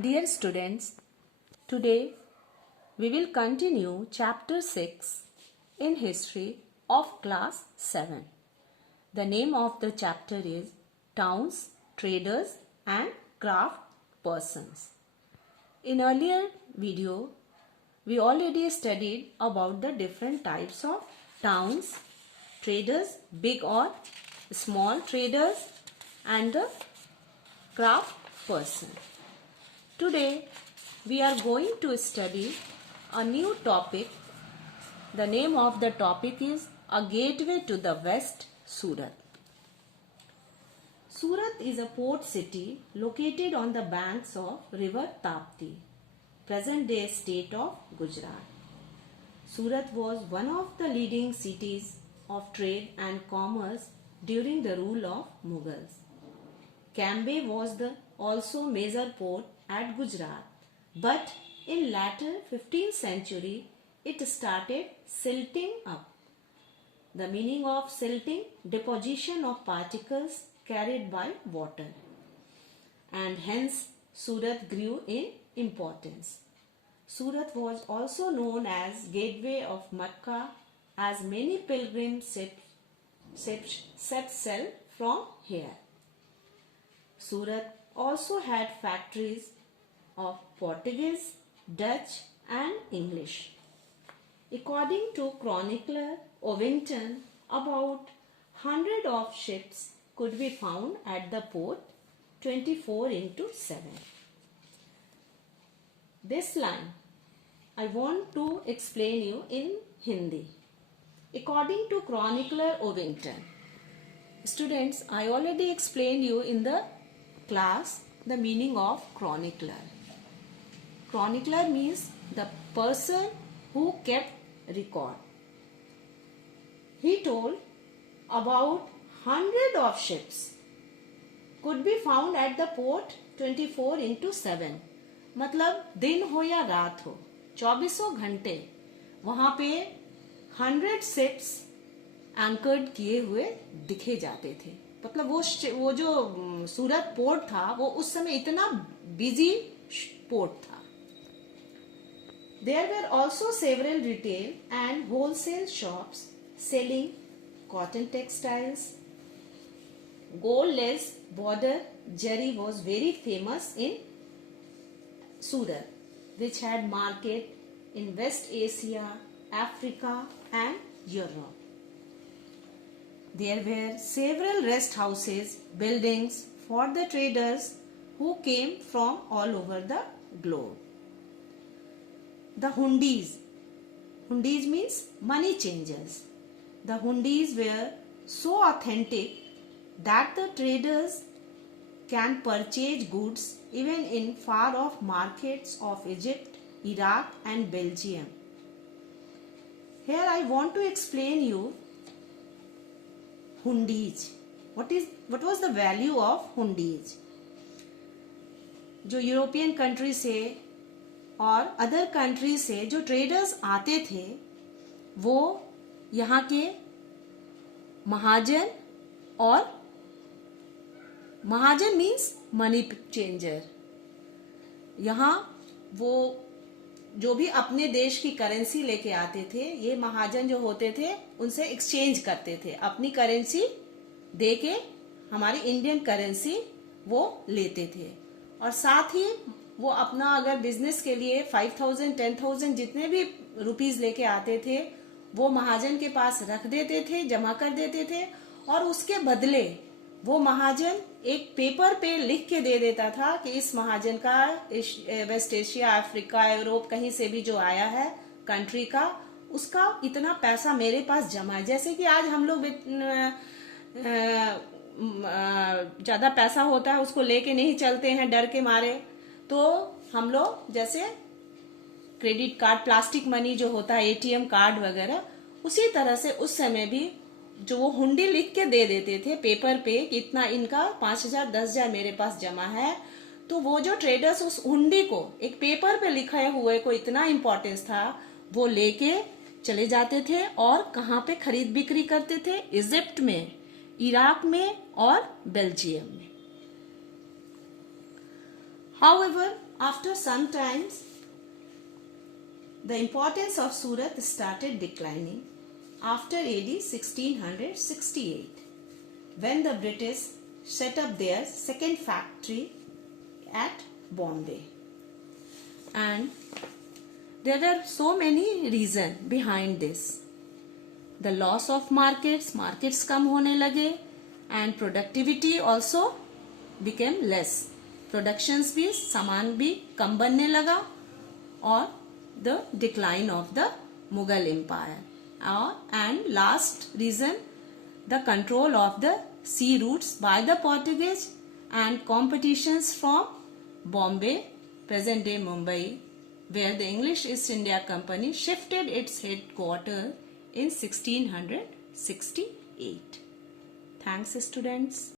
Dear students, today we will continue chapter 6 in history of class 7. The name of the chapter is Towns, Traders and Craft Persons. In earlier video, we already studied about the different types of towns, traders, big or small traders and the craft person. Today we are going to study a new topic. The name of the topic is A Gateway to the West, Surat. Surat is a port city located on the banks of river Tapti, present day state of Gujarat. Surat was one of the leading cities of trade and commerce during the rule of Mughals. Cambay was the also major port at Gujarat, but in latter 15th century it started silting up. The meaning of silting: deposition of particles carried by water, and hence Surat grew in importance. Surat was also known as gateway of Mecca, as many pilgrim ships set sail from here. Surat also had factories of Portuguese, Dutch and English. According to chronicler Ovington, about 100 of ships could be found at the port 24/7. This line I want to explain you in Hindi. According to chronicler Ovington. Students, I already explained you in the class the meaning of chronicler. Chronicler means the person who kept record. He told about 100 of ships could be found at the port 24/7. मतलब दिन हो या रात हो, 24 घंटे वहां पे 100 ships anchored किए हुए दिखे जाते थे. मतलब वो जो सूरत पोर्ट था वो उस समय इतना बिजी पोर्ट था. There were also several retail and wholesale shops selling cotton textiles. Gold lace border zari was very famous in Surat, which had market in West Asia, Africa and Europe. There were several rest houses, buildings for the traders who came from all over the globe. The hundis. Hundis means money changers. The hundis were so authentic that the traders can purchase goods even in far off markets of Egypt, Iraq and Belgium. Here I want to explain you hundis. What was the value of hundis? जो European country से और other country से जो traders आते थे वो यहाँ के महाजन, और महाजन मीन्स मनी चेंजर. यहाँ वो जो भी अपने देश की करेंसी लेके आते थे, ये महाजन जो होते थे उनसे एक्सचेंज करते थे. अपनी करेंसी दे के हमारी इंडियन करेंसी वो लेते थे, और साथ ही वो अपना अगर बिजनेस के लिए 5,000 10,000 जितने भी रुपीज लेके आते थे वो महाजन के पास रख देते थे, जमा कर देते थे, और उसके बदले वो महाजन एक पेपर पे लिख के दे देता था कि इस महाजन का वेस्ट एशिया, अफ्रीका, यूरोप कहीं से भी जो आया है कंट्री का, उसका इतना पैसा मेरे पास जमा है. जैसे कि आज हम लोग ज्यादा पैसा होता है उसको लेके नहीं चलते हैं डर के मारे, तो हम लोग जैसे क्रेडिट कार्ड, प्लास्टिक मनी जो होता है, एटीएम कार्ड वगैरह, उसी तरह से उस समय भी जो वो हुंडी लिख के दे देते थे पेपर पे कि इतना इनका 5,000 10,000 मेरे पास जमा है. तो वो जो ट्रेडर्स उस हुंडी को एक पेपर पे लिखे हुए को इतना इम्पोर्टेंस था, वो लेके चले जाते थे और कहाँ पे खरीद बिक्री करते थे? इजिप्ट में, इराक में और बेल्जियम में. However, after some times, the importance of Surat started declining after AD 1668, when the British set up their second factory at Bombay. And there were so many reasons behind this. The loss of markets कम होने लगे, and productivity also became less. Productions भी, सामान भी कम बनने लगा, और the decline of the Mughal Empire. And last reason, the control of the sea routes by the Portuguese and competitions from Bombay, present day Mumbai, where the English East India Company shifted its headquarters in 1668. Thanks, students.